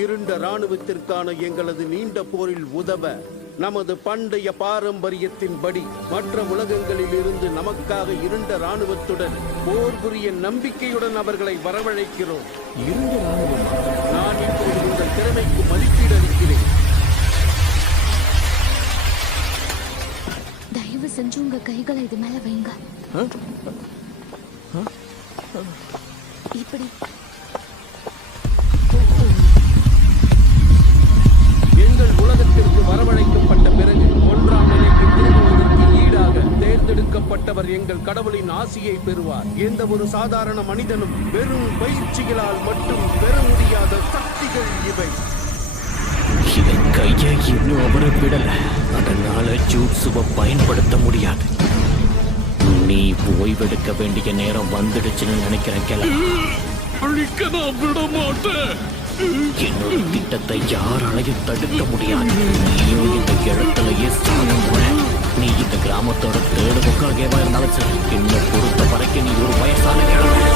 இருண்ட இராணுவத்திற்கான எங்களது நீண்ட போரில் உதவ நமது பண்டைய பாரம்பரியத்தின்படி மற்ற உலகங்களில் இருந்து நமக்காக இருண்ட இராணுவத்துடன் போர் புரிய நம்பிக்கையுடன் அவர்களை வரவழைக்கிறோம். இருண்ட இராணுவம்? நான் இப்போது உங்கள் திறமைக்கு மதிப்பீடு அளிக்கிறேன். தயவு செஞ்சு உங்க கைகளை இது மேல வைங்க. இப்படி எங்கள் உலகத்திற்கு வரவழைக்கப்பட்ட பிறகு 1ஆம் நிலைக்கு திரும்புவதற்கு ஈடாக தேர்ந்தெடுக்கப்பட்டவர் எங்கள் கடவுளின் ஆசியை பெறுவார். எந்த ஒரு சாதாரண மனிதனும் வெறும் பயிற்சிகளால் மட்டும் பெற முடியாத சக்திகள் இவை. என் கையை இன்னும் அவரை விடல, அதனால ஜூட்சுவை பயன்படுத்த முடியாது. நீ ஓய்வெடுக்க வேண்டிய நேரம் வந்துடுச்சுன்னு நினைக்கிறேன். அழிக்க நான் விட மாட்டேன். என்னோட திட்டத்தை யாராலையும் தடுக்க முடியாது. நீயும் இந்த இடத்துலயே சாதம் போற. நீ இந்த கிராமத்தோட தேடு முக்காகேவா இருந்தாலும் சரி, இன்னும் பொறுத்த வரைக்கும் நீ ஒரு வயசான கிழமை.